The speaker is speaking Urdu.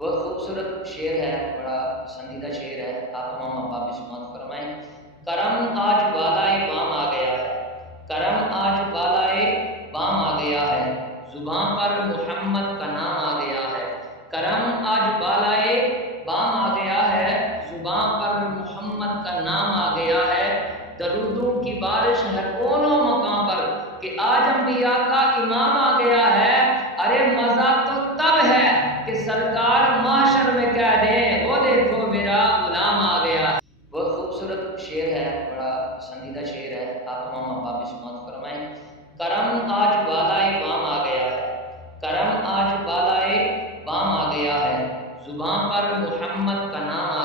بہت خوبصورت شعر ہے، بڑا پسندیدہ شعر ہے، آپ تمام احباب سماعت فرمائیں۔ کرم آج بالائے بام آ گیا ہے، کرم آج بالائے بام آ گیا ہے، زباں پر محمد کا نام آ گیا ہے۔ کرم آج بالائے بام آ گیا ہے، زباں پر محمد کا نام آ گیا ہے۔ درودوں کی بارش ہے کونوں مقام پر کہ آج انبیاء کا امام آ گیا ہے۔ ارے مزہ تو تب ہے کہ سرکار معاشر میں کہہ دیں وہ دیکھو میرا غلام آ گیا ہے۔ بہت خوبصورت شعر ہے، بڑا پسندیدہ شعر ہے، آپ تمام احباب سماعت فرمائیں۔ کرم آج بالائے بام آ گیا ہے، کرم آج بالائے بام آ گیا ہے، زباں پر محمد کا نام